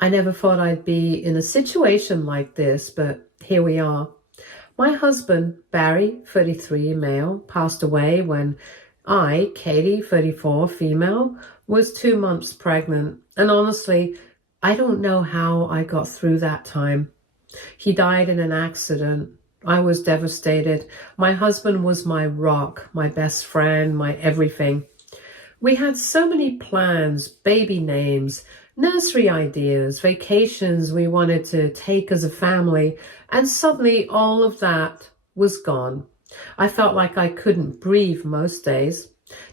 I never thought I'd be in a situation like this, but here we are. My husband, Barry, 33, male, passed away when I, Katie, 34, female, was 2 months pregnant. And honestly, I don't know how I got through that time. He died in an accident. I was devastated. My husband was my rock, my best friend, my everything. We had so many plans, baby names, nursery ideas, vacations we wanted to take as a family, and suddenly all of that was gone. I felt like I couldn't breathe most days.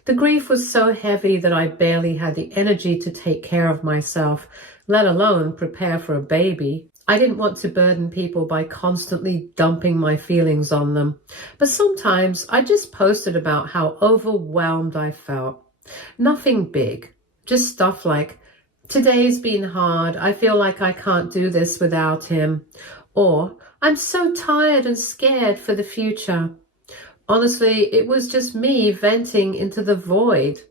The grief was so heavy that I barely had the energy to take care of myself, let alone prepare for a baby. I didn't want to burden people by constantly dumping my feelings on them, but sometimes I just posted about how overwhelmed I felt. Nothing big, just stuff like, today's been hard, I feel like I can't do this without him, or I'm so tired and scared for the future. Honestly, it was just me venting into the void.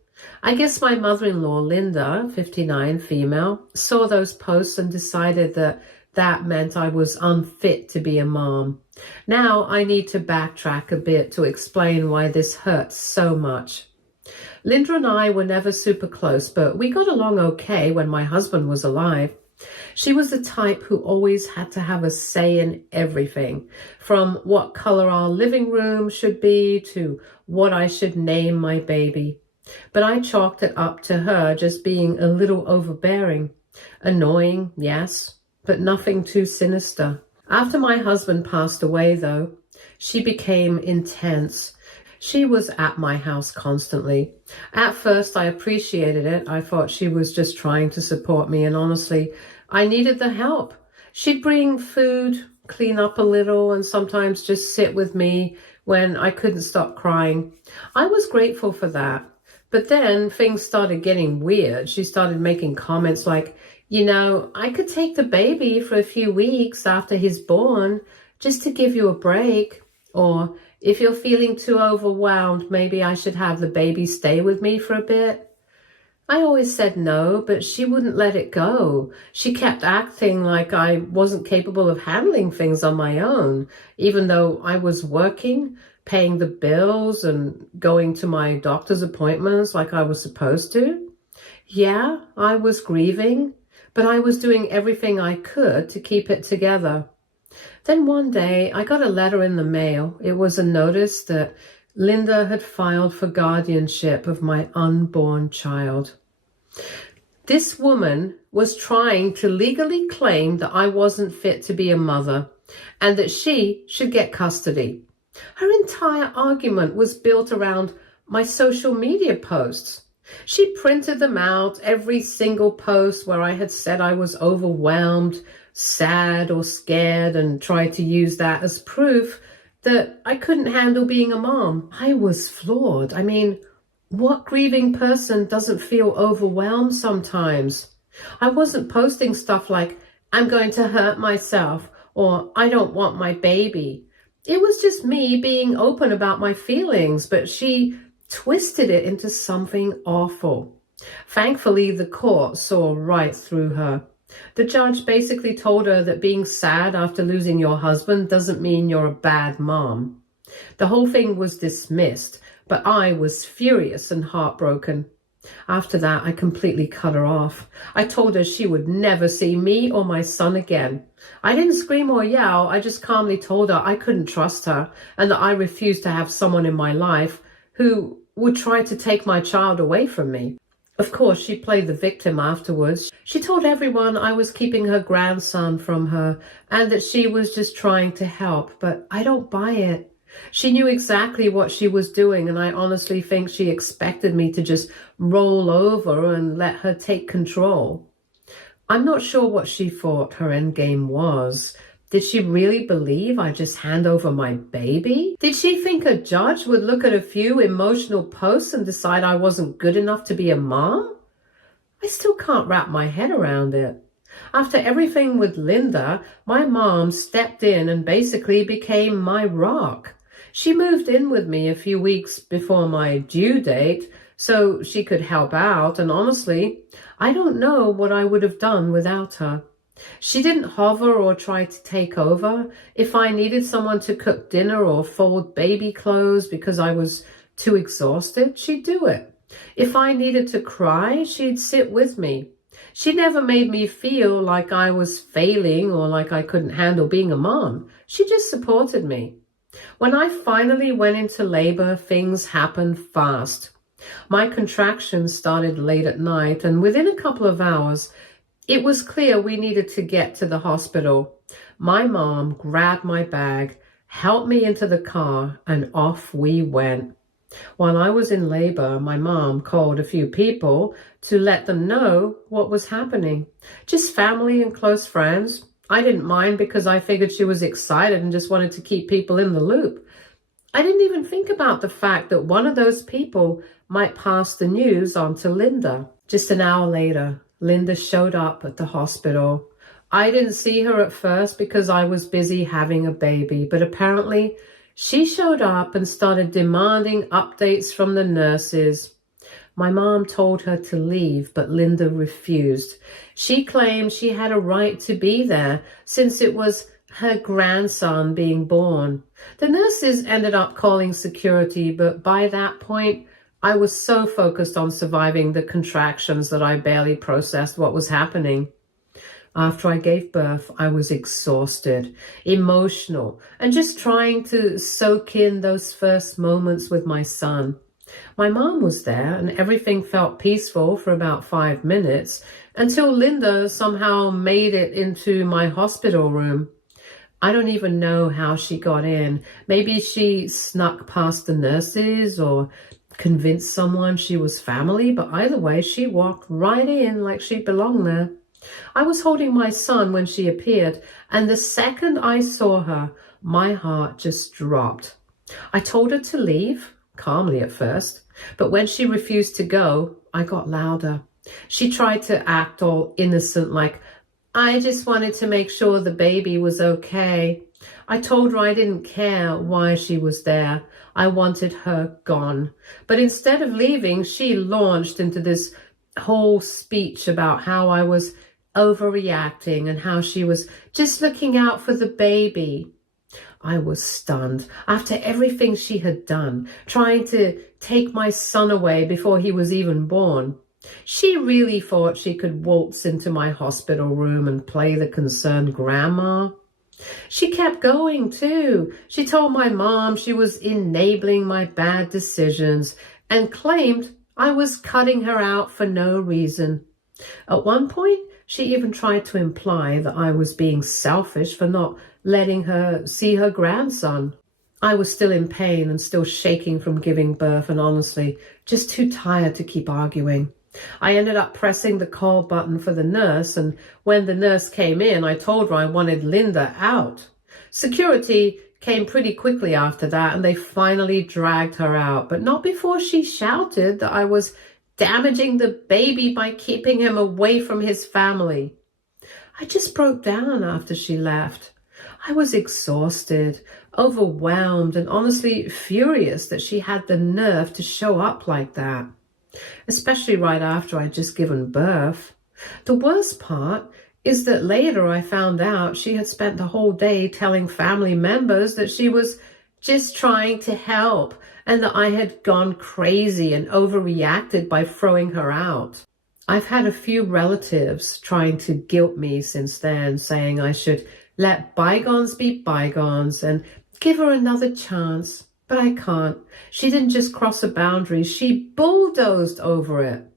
I guess my mother-in-law, Linda, 59, female, saw those posts and decided that meant I was unfit to be a mom. Now I need to backtrack a bit to explain why this hurts so much. Linda and I were never super close, but we got along okay when my husband was alive. She was the type who always had to have a say in everything, from what color our living room should be to what I should name my baby. But I chalked it up to her just being a little overbearing. Annoying, yes, but nothing too sinister. After my husband passed away, though, she became intense. She was at my house constantly. At first, I appreciated it. I thought she was just trying to support me, and honestly, I needed the help. She'd bring food, clean up a little, and sometimes just sit with me when I couldn't stop crying. I was grateful for that. But then things started getting weird. She started making comments like, I could take the baby for a few weeks after he's born just to give you a break. Or, if you're feeling too overwhelmed, maybe I should have the baby stay with me for a bit. I always said no, but she wouldn't let it go. She kept acting like I wasn't capable of handling things on my own, even though I was working, paying the bills, and going to my doctor's appointments like I was supposed to. Yeah, I was grieving, but I was doing everything I could to keep it together. Then one day, I got a letter in the mail. It was a notice that Linda had filed for guardianship of my unborn child. This woman was trying to legally claim that I wasn't fit to be a mother and that she should get custody. Her entire argument was built around my social media posts. She printed them out, every single post where I had said I was overwhelmed, sad or scared, and tried to use that as proof that I couldn't handle being a mom. I was floored. I mean, what grieving person doesn't feel overwhelmed sometimes? I wasn't posting stuff like, I'm going to hurt myself, or I don't want my baby. It was just me being open about my feelings, but she twisted it into something awful. Thankfully, the court saw right through her. The judge basically told her that being sad after losing your husband doesn't mean you're a bad mom. The whole thing was dismissed, but I was furious and heartbroken. After that, I completely cut her off. I told her she would never see me or my son again. I didn't scream or yell. I just calmly told her I couldn't trust her and that I refused to have someone in my life who would try to take my child away from me. Of course, she played the victim afterwards. She told everyone I was keeping her grandson from her and that she was just trying to help, but I don't buy it. She knew exactly what she was doing, and I honestly think she expected me to just roll over and let her take control. I'm not sure what she thought her endgame was. Did she really believe I'd just hand over my baby? Did she think a judge would look at a few emotional posts and decide I wasn't good enough to be a mom? I still can't wrap my head around it. After everything with Linda, my mom stepped in and basically became my rock. She moved in with me a few weeks before my due date, so she could help out. And honestly, I don't know what I would have done without her. She didn't hover or try to take over. If I needed someone to cook dinner or fold baby clothes because I was too exhausted, she'd do it. If I needed to cry, she'd sit with me. She never made me feel like I was failing or like I couldn't handle being a mom. She just supported me. When I finally went into labor, things happened fast. My contractions started late at night, and within a couple of hours, it was clear we needed to get to the hospital. My mom grabbed my bag, helped me into the car, and off we went. While I was in labor, my mom called a few people to let them know what was happening. Just family and close friends. I didn't mind because I figured she was excited and just wanted to keep people in the loop. I didn't even think about the fact that one of those people might pass the news on to Linda. Just an hour later, Linda showed up at the hospital. I didn't see her at first because I was busy having a baby, but apparently she showed up and started demanding updates from the nurses. My mom told her to leave, but Linda refused. She claimed she had a right to be there since it was her grandson being born. The nurses ended up calling security, but by that point, I was so focused on surviving the contractions that I barely processed what was happening. After I gave birth, I was exhausted, emotional, and just trying to soak in those first moments with my son. My mom was there, and everything felt peaceful for about 5 minutes until Linda somehow made it into my hospital room. I don't even know how she got in. Maybe she snuck past the nurses or convinced someone she was family, but either way, she walked right in like she belonged there. I was holding my son when she appeared, and the second I saw her, my heart just dropped. I told her to leave, calmly at first, but when she refused to go, I got louder. She tried to act all innocent, like, I just wanted to make sure the baby was okay. I told her I didn't care why she was there. I wanted her gone. But instead of leaving, she launched into this whole speech about how I was overreacting and how she was just looking out for the baby. I was stunned after everything she had done, trying to take my son away before he was even born. She really thought she could waltz into my hospital room and play the concerned grandma. She kept going too. She told my mom she was enabling my bad decisions and claimed I was cutting her out for no reason. At one point, she even tried to imply that I was being selfish for not letting her see her grandson. I was still in pain and still shaking from giving birth and honestly, just too tired to keep arguing. I ended up pressing the call button for the nurse, and when the nurse came in, I told her I wanted Linda out. Security came pretty quickly after that, and they finally dragged her out, but not before she shouted that I was damaging the baby by keeping him away from his family. I just broke down after she left. I was exhausted, overwhelmed, and honestly furious that she had the nerve to show up like that, especially right after I'd just given birth. The worst part is that later I found out she had spent the whole day telling family members that she was just trying to help and that I had gone crazy and overreacted by throwing her out. I've had a few relatives trying to guilt me since then, saying I should let bygones be bygones and give her another chance. But I can't. She didn't just cross a boundary, she bulldozed over it.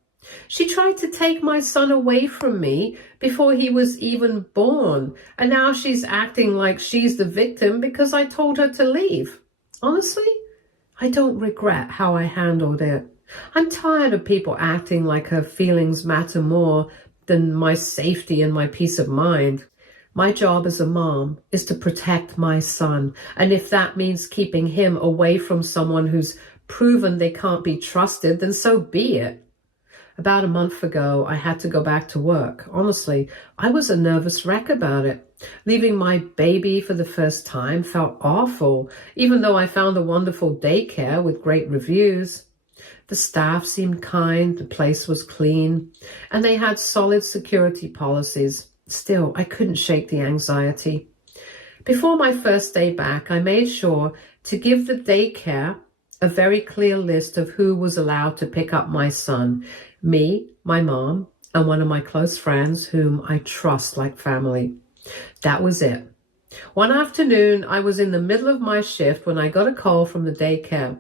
She tried to take my son away from me before he was even born, and now she's acting like she's the victim because I told her to leave. Honestly, I don't regret how I handled it. I'm tired of people acting like her feelings matter more than my safety and my peace of mind. My job as a mom is to protect my son, and if that means keeping him away from someone who's proven they can't be trusted, then so be it. About a month ago, I had to go back to work. Honestly, I was a nervous wreck about it. Leaving my baby for the first time felt awful, even though I found a wonderful daycare with great reviews. The staff seemed kind, the place was clean, and they had solid security policies. Still, I couldn't shake the anxiety. Before my first day back, I made sure to give the daycare a very clear list of who was allowed to pick up my son, me, my mom, and one of my close friends whom I trust like family. That was it. One afternoon, I was in the middle of my shift when I got a call from the daycare.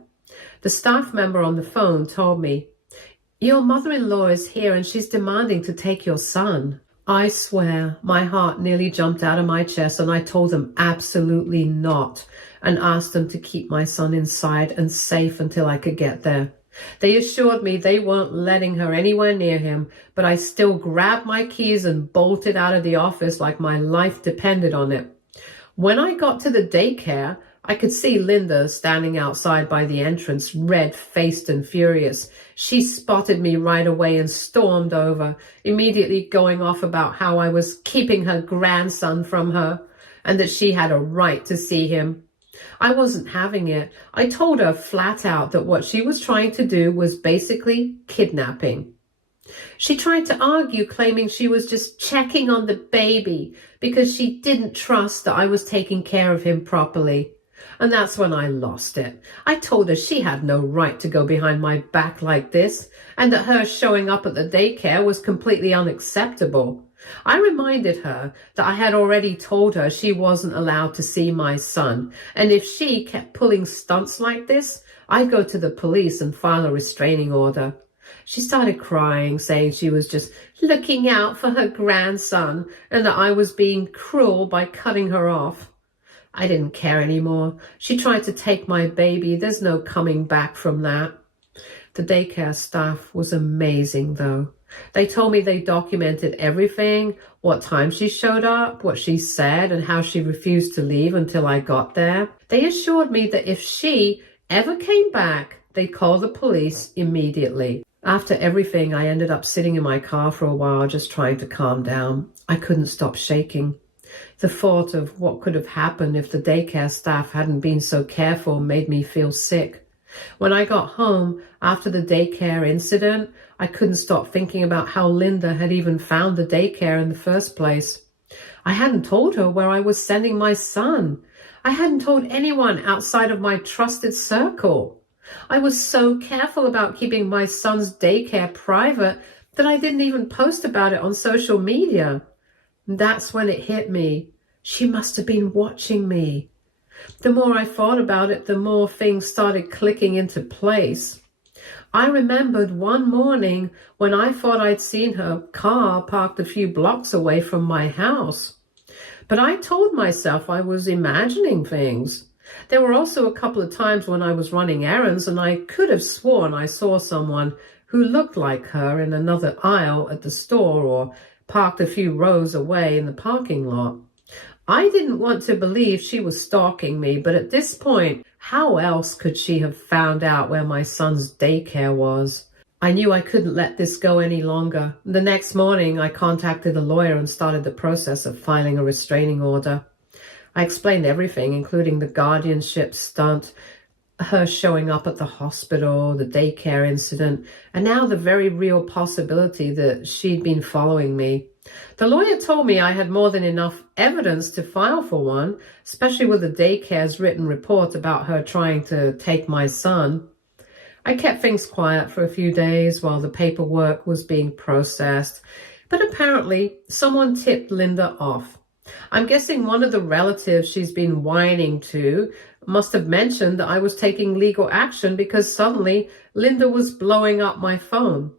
The staff member on the phone told me, "Your mother-in-law is here and she's demanding to take your son." I swear, my heart nearly jumped out of my chest, and I told them absolutely not, and asked them to keep my son inside and safe until I could get there. They assured me they weren't letting her anywhere near him, but I still grabbed my keys and bolted out of the office like my life depended on it. When I got to the daycare, I could see Linda standing outside by the entrance, red-faced and furious. She spotted me right away and stormed over, immediately going off about how I was keeping her grandson from her and that she had a right to see him. I wasn't having it. I told her flat out that what she was trying to do was basically kidnapping. She tried to argue, claiming she was just checking on the baby because she didn't trust that I was taking care of him properly. And that's when I lost it. I told her she had no right to go behind my back like this, and that her showing up at the daycare was completely unacceptable. I reminded her that I had already told her she wasn't allowed to see my son, and if she kept pulling stunts like this, I'd go to the police and file a restraining order. She started crying, saying she was just looking out for her grandson and that I was being cruel by cutting her off. I didn't care anymore. She tried to take my baby. There's no coming back from that. The daycare staff was amazing, though. They told me they documented everything, what time she showed up, what she said, and how she refused to leave until I got there. They assured me that if she ever came back, they'd call the police immediately. After everything, I ended up sitting in my car for a while, just trying to calm down. I couldn't stop shaking. The thought of what could have happened if the daycare staff hadn't been so careful made me feel sick. When I got home after the daycare incident, I couldn't stop thinking about how Linda had even found the daycare in the first place. I hadn't told her where I was sending my son. I hadn't told anyone outside of my trusted circle. I was so careful about keeping my son's daycare private that I didn't even post about it on social media. That's when it hit me. She must have been watching me. The more I thought about it, the more things started clicking into place. I remembered one morning when I thought I'd seen her car parked a few blocks away from my house. But I told myself I was imagining things. There were also a couple of times when I was running errands and I could have sworn I saw someone who looked like her in another aisle at the store or parked a few rows away in the parking lot. I didn't want to believe she was stalking me, but at this point, how else could she have found out where my son's daycare was? I knew I couldn't let this go any longer. The next morning, I contacted a lawyer and started the process of filing a restraining order. I explained everything, including the guardianship stunt, her showing up at the hospital, the daycare incident, and now the very real possibility that she'd been following me. The lawyer told me I had more than enough evidence to file for one, especially with the daycare's written report about her trying to take my son. I kept things quiet for a few days while the paperwork was being processed, but apparently someone tipped Linda off. I'm guessing one of the relatives she's been whining to must have mentioned that I was taking legal action because suddenly Linda was blowing up my phone.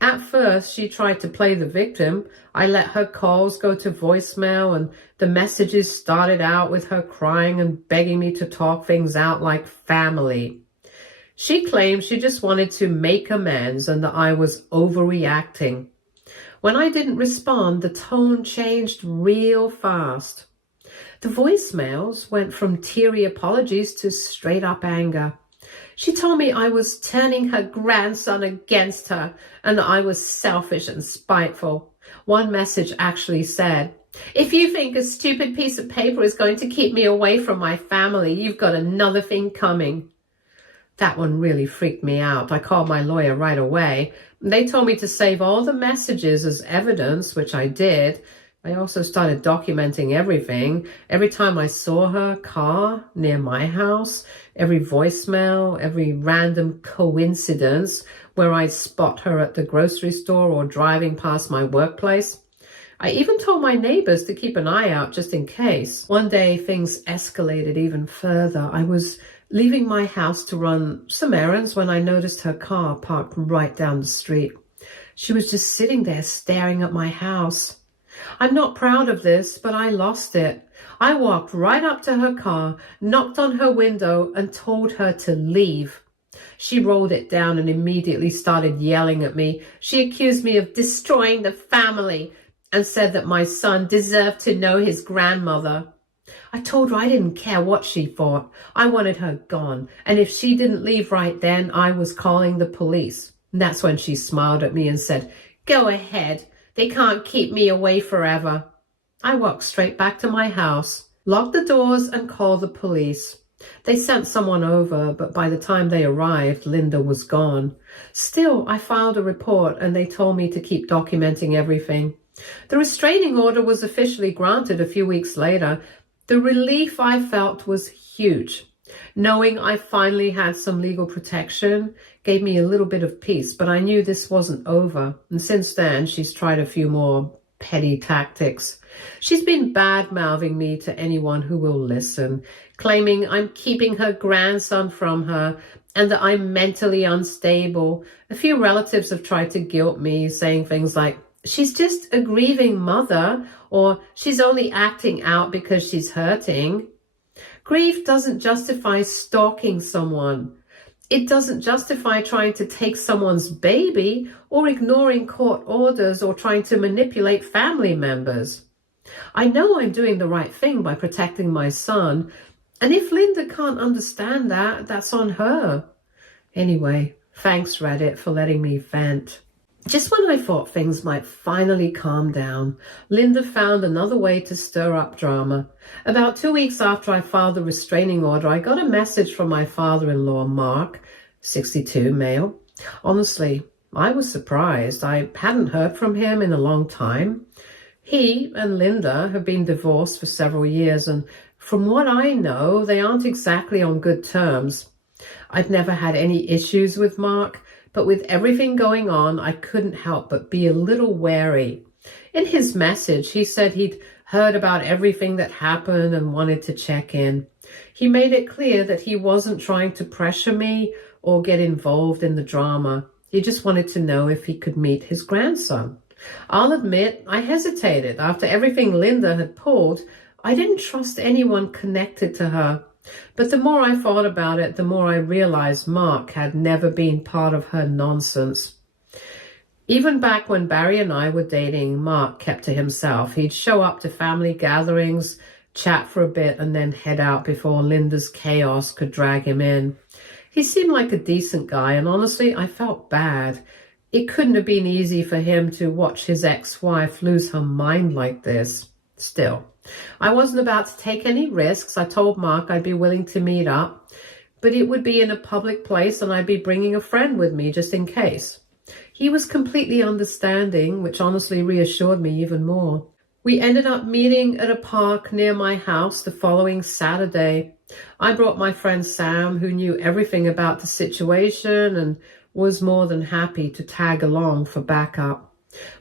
At first, she tried to play the victim. I let her calls go to voicemail, and the messages started out with her crying and begging me to talk things out like family. She claimed she just wanted to make amends and that I was overreacting. When I didn't respond, the tone changed real fast. The voicemails went from teary apologies to straight up anger. She told me I was turning her grandson against her and that I was selfish and spiteful. One message actually said, "If you think a stupid piece of paper is going to keep me away from my family, you've got another thing coming." That one really freaked me out. I called my lawyer right away. They told me to save all the messages as evidence, which I did. I also started documenting everything. Every time I saw her car near my house, every voicemail, every random coincidence where I'd spot her at the grocery store or driving past my workplace. I even told my neighbors to keep an eye out just in case. One day things escalated even further. I was leaving my house to run some errands when I noticed her car parked right down the street. She was just sitting there staring at my house. I'm not proud of this, but I lost it. I walked right up to her car, knocked on her window, and told her to leave. She rolled it down and immediately started yelling at me. She accused me of destroying the family and said that my son deserved to know his grandmother. I told her I didn't care what she thought. I wanted her gone, and if she didn't leave right then, I was calling the police. And that's when she smiled at me and said, "Go ahead. They can't keep me away forever." I walked straight back to my house, locked the doors, and called the police. They sent someone over, but by the time they arrived, Linda was gone. Still, I filed a report, and they told me to keep documenting everything. The restraining order was officially granted a few weeks later. The relief I felt was huge. Knowing I finally had some legal protection gave me a little bit of peace, but I knew this wasn't over. And since then, she's tried a few more petty tactics. She's been bad-mouthing me to anyone who will listen, claiming I'm keeping her grandson from her and that I'm mentally unstable. A few relatives have tried to guilt me, saying things like, "She's just a grieving mother," or "She's only acting out because she's hurting." Grief doesn't justify stalking someone. It doesn't justify trying to take someone's baby or ignoring court orders or trying to manipulate family members. I know I'm doing the right thing by protecting my son, and if Linda can't understand that, that's on her. Anyway, thanks Reddit for letting me vent. Just when I thought things might finally calm down, Linda found another way to stir up drama. About 2 weeks after I filed the restraining order, I got a message from my father-in-law, Mark, 62, male. Honestly, I was surprised. I hadn't heard from him in a long time. He and Linda have been divorced for several years, and from what I know, they aren't exactly on good terms. I've never had any issues with Mark, but with everything going on, I couldn't help but be a little wary. In his message, he said he'd heard about everything that happened and wanted to check in. He made it clear that he wasn't trying to pressure me or get involved in the drama. He just wanted to know if he could meet his grandson. I'll admit, I hesitated. After everything Linda had pulled, I didn't trust anyone connected to her. But the more I thought about it, the more I realized Mark had never been part of her nonsense. Even back when Barry and I were dating, Mark kept to himself. He'd show up to family gatherings, chat for a bit, and then head out before Linda's chaos could drag him in. He seemed like a decent guy, and honestly, I felt bad. It couldn't have been easy for him to watch his ex-wife lose her mind like this. Still, I wasn't about to take any risks. I told Mark I'd be willing to meet up, but it would be in a public place and I'd be bringing a friend with me just in case. He was completely understanding, which honestly reassured me even more. We ended up meeting at a park near my house the following Saturday. I brought my friend Sam, who knew everything about the situation and was more than happy to tag along for backup.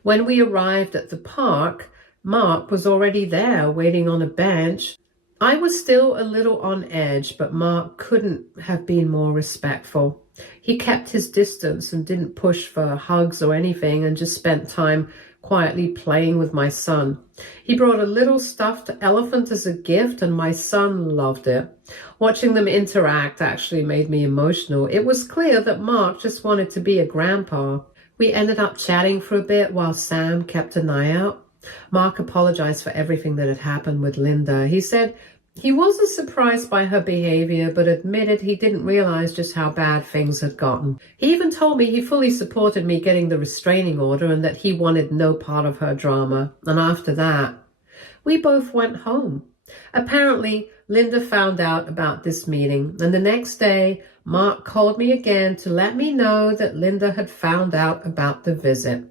When we arrived at the park, Mark was already there, waiting on a bench. I was still a little on edge, but Mark couldn't have been more respectful. He kept his distance and didn't push for hugs or anything and just spent time quietly playing with my son. He brought a little stuffed elephant as a gift, and my son loved it. Watching them interact actually made me emotional. It was clear that Mark just wanted to be a grandpa. We ended up chatting for a bit while Sam kept an eye out. Mark apologized for everything that had happened with Linda. He said he wasn't surprised by her behavior, but admitted he didn't realize just how bad things had gotten. He even told me he fully supported me getting the restraining order and that he wanted no part of her drama. And after that, we both went home. Apparently, Linda found out about this meeting, and the next day, Mark called me again to let me know that Linda had found out about the visit.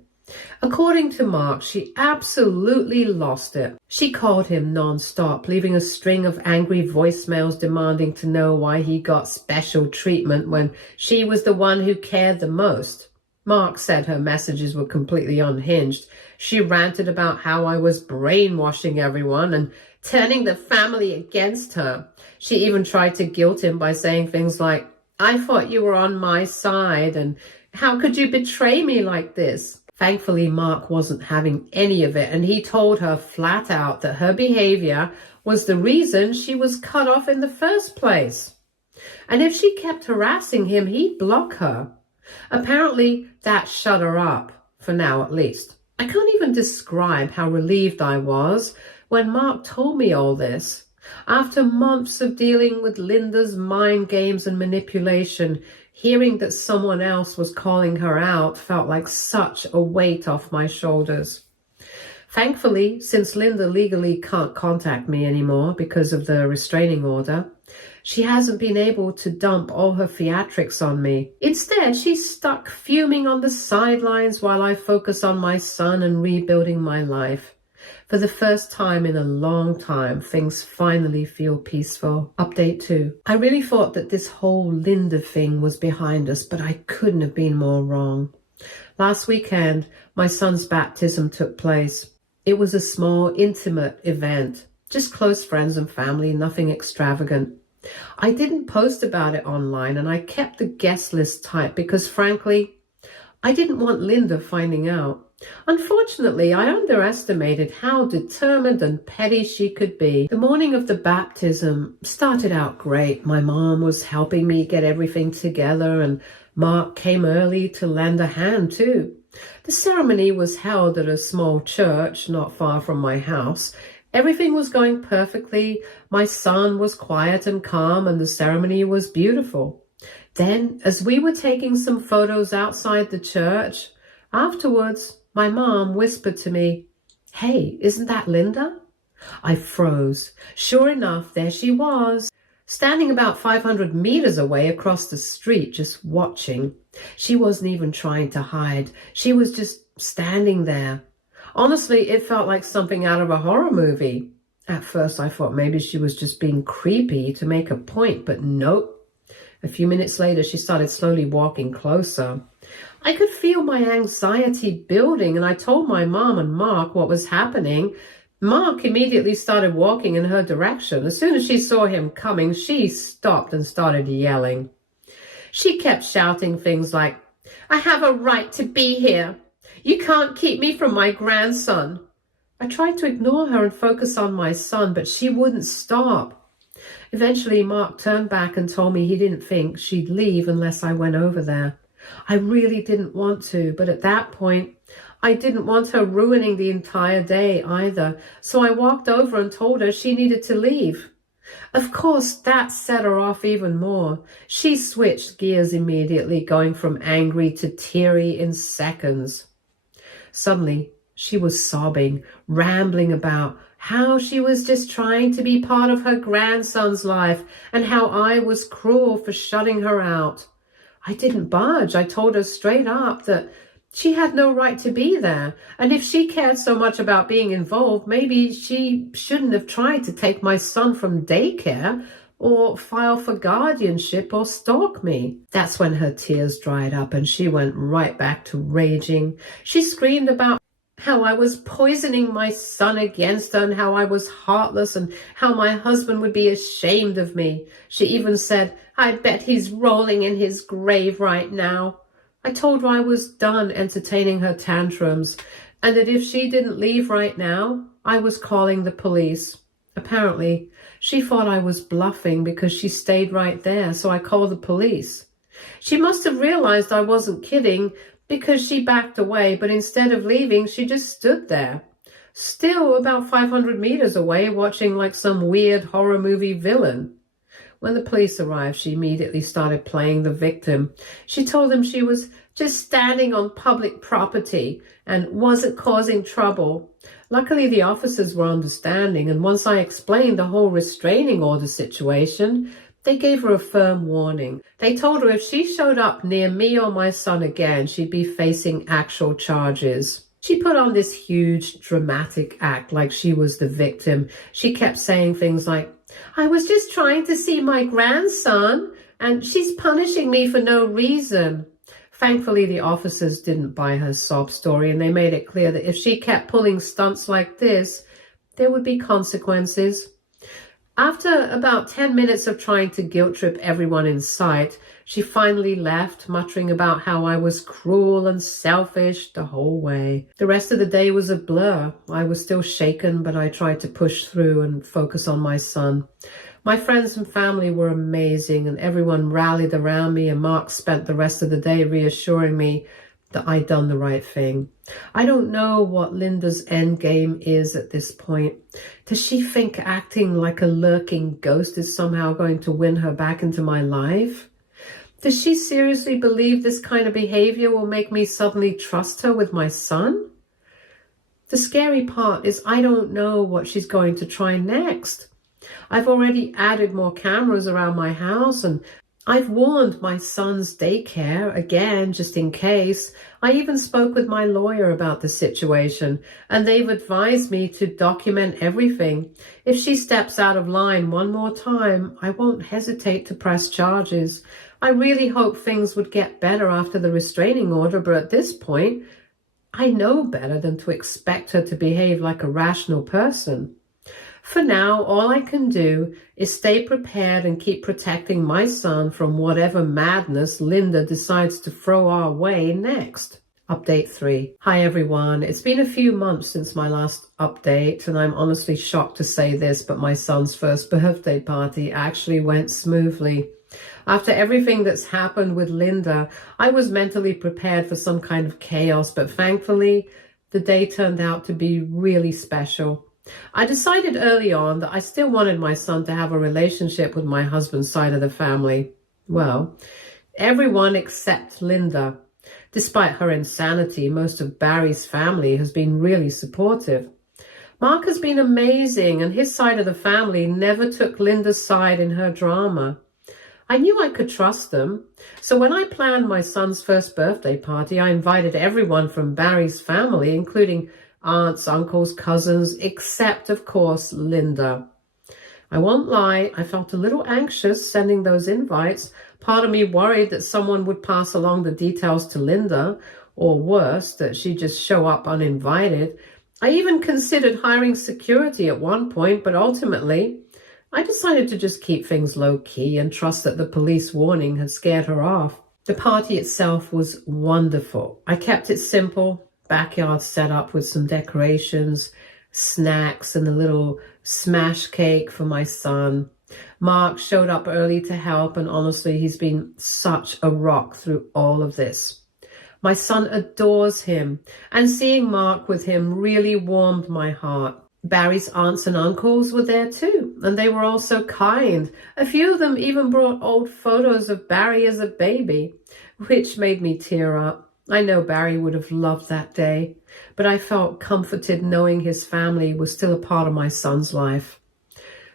According to Mark, she absolutely lost it. She called him non-stop, leaving a string of angry voicemails demanding to know why he got special treatment when she was the one who cared the most. Mark said her messages were completely unhinged. She ranted about how I was brainwashing everyone and turning the family against her. She even tried to guilt him by saying things like, "I thought you were on my side," and "How could you betray me like this?" Thankfully, Mark wasn't having any of it, and he told her flat out that her behavior was the reason she was cut off in the first place. And if she kept harassing him, he'd block her. Apparently, that shut her up, for now at least. I can't even describe how relieved I was when Mark told me all this. After months of dealing with Linda's mind games and manipulation, hearing that someone else was calling her out felt like such a weight off my shoulders. Thankfully, since Linda legally can't contact me anymore because of the restraining order, she hasn't been able to dump all her theatrics on me. Instead, she's stuck fuming on the sidelines while I focus on my son and rebuilding my life. For the first time in a long time, things finally feel peaceful. Update 2. I really thought that this whole Linda thing was behind us, but I couldn't have been more wrong. Last weekend, my son's baptism took place. It was a small, intimate event. Just close friends and family, nothing extravagant. I didn't post about it online, and I kept the guest list tight because, frankly, I didn't want Linda finding out. Unfortunately, I underestimated how determined and petty she could be. The morning of the baptism started out great. My mom was helping me get everything together, and Mark came early to lend a hand too. The ceremony was held at a small church not far from my house. Everything was going perfectly. My son was quiet and calm, and the ceremony was beautiful. Then, as we were taking some photos outside the church, afterwards, my mom whispered to me, "Hey, isn't that Linda?" I froze. Sure enough, there she was, standing about 500 meters away across the street, just watching. She wasn't even trying to hide. She was just standing there. Honestly, it felt like something out of a horror movie. At first, I thought maybe she was just being creepy to make a point, but nope. A few minutes later, she started slowly walking closer. I could feel my anxiety building, and I told my mom and Mark what was happening. Mark immediately started walking in her direction. As soon as she saw him coming, she stopped and started yelling. She kept shouting things like, "I have a right to be here. You can't keep me from my grandson." I tried to ignore her and focus on my son, but she wouldn't stop. Eventually, Mark turned back and told me he didn't think she'd leave unless I went over there. I really didn't want to, but at that point, I didn't want her ruining the entire day either, so I walked over and told her she needed to leave. Of course, that set her off even more. She switched gears immediately, going from angry to teary in seconds. Suddenly, she was sobbing, rambling about how she was just trying to be part of her grandson's life and how I was cruel for shutting her out. I didn't budge. I told her straight up that she had no right to be there, and if she cared so much about being involved, maybe she shouldn't have tried to take my son from daycare or file for guardianship or stalk me. That's when her tears dried up and she went right back to raging. She screamed about how I was poisoning my son against her and how I was heartless and how my husband would be ashamed of me. She even said, "I bet he's rolling in his grave right now." I told her I was done entertaining her tantrums and that if she didn't leave right now, I was calling the police. Apparently, she thought I was bluffing because she stayed right there, so I called the police. She must have realized I wasn't kidding because she backed away, but instead of leaving, she just stood there, still about 500 meters away, watching like some weird horror movie villain. When the police arrived, she immediately started playing the victim. She told them she was just standing on public property and wasn't causing trouble. Luckily, the officers were understanding, and once I explained the whole restraining order situation, they gave her a firm warning. They told her if she showed up near me or my son again, she'd be facing actual charges. She put on this huge dramatic act like she was the victim. She kept saying things like, "I was just trying to see my grandson, and she's punishing me for no reason." Thankfully, the officers didn't buy her sob story, and they made it clear that if she kept pulling stunts like this, there would be consequences. After about 10 minutes of trying to guilt trip everyone in sight, she finally left, muttering about how I was cruel and selfish the whole way. The rest of the day was a blur. I was still shaken, but I tried to push through and focus on my son. My friends and family were amazing, and everyone rallied around me, and Mark spent the rest of the day reassuring me that I'd done the right thing. I don't know what Linda's end game is at this point. Does she think acting like a lurking ghost is somehow going to win her back into my life? Does she seriously believe this kind of behavior will make me suddenly trust her with my son? The scary part is I don't know what she's going to try next. I've already added more cameras around my house, and I've warned my son's daycare again, just in case. I even spoke with my lawyer about the situation, and they've advised me to document everything. If she steps out of line one more time, I won't hesitate to press charges. I really hope things would get better after the restraining order, but at this point, I know better than to expect her to behave like a rational person. For now, all I can do is stay prepared and keep protecting my son from whatever madness Linda decides to throw our way next. Update 3. Hi everyone. It's been a few months since my last update, and I'm honestly shocked to say this, but my son's first birthday party actually went smoothly. After everything that's happened with Linda, I was mentally prepared for some kind of chaos, but thankfully, the day turned out to be really special. I decided early on that I still wanted my son to have a relationship with my husband's side of the family. Well, everyone except Linda. Despite her insanity, most of Barry's family has been really supportive. Mark has been amazing, and his side of the family never took Linda's side in her drama. I knew I could trust them, so when I planned my son's first birthday party, I invited everyone from Barry's family, including aunts, uncles, cousins, except, of course, Linda. I won't lie, I felt a little anxious sending those invites. Part of me worried that someone would pass along the details to Linda, or worse, that she'd just show up uninvited. I even considered hiring security at one point, but ultimately, I decided to just keep things low-key and trust that the police warning had scared her off. The party itself was wonderful. I kept it simple. Backyard set up with some decorations, snacks, and a little smash cake for my son. Mark showed up early to help, and honestly, he's been such a rock through all of this. My son adores him, and seeing Mark with him really warmed my heart. Barry's aunts and uncles were there too, and they were all so kind. A few of them even brought old photos of Barry as a baby, which made me tear up. I know Barry would have loved that day, but I felt comforted knowing his family was still a part of my son's life.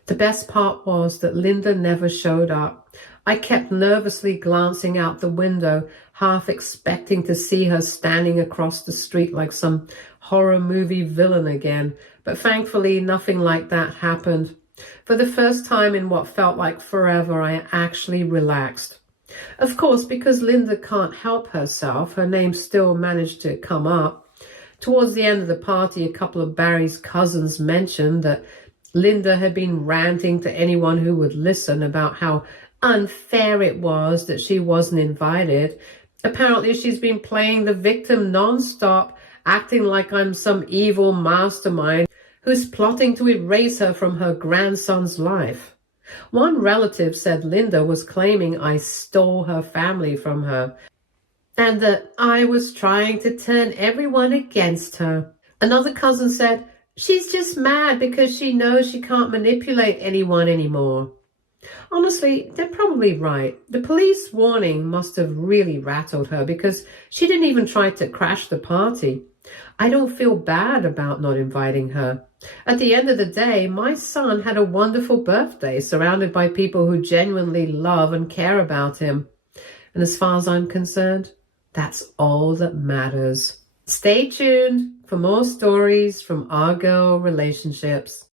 The best part was that Linda never showed up. I kept nervously glancing out the window, half expecting to see her standing across the street like some horror movie villain again, but thankfully nothing like that happened. For the first time in what felt like forever, I actually relaxed. Of course, because Linda can't help herself, her name still managed to come up. Towards the end of the party, a couple of Barry's cousins mentioned that Linda had been ranting to anyone who would listen about how unfair it was that she wasn't invited. Apparently, she's been playing the victim nonstop, acting like I'm some evil mastermind who's plotting to erase her from her grandson's life. One relative said Linda was claiming I stole her family from her, and that I was trying to turn everyone against her. Another cousin said she's just mad because she knows she can't manipulate anyone anymore. Honestly, they're probably right. The police warning must have really rattled her because she didn't even try to crash the party. I don't feel bad about not inviting her. At the end of the day, my son had a wonderful birthday surrounded by people who genuinely love and care about him. And as far as I'm concerned, that's all that matters. Stay tuned for more stories from our girl relationships.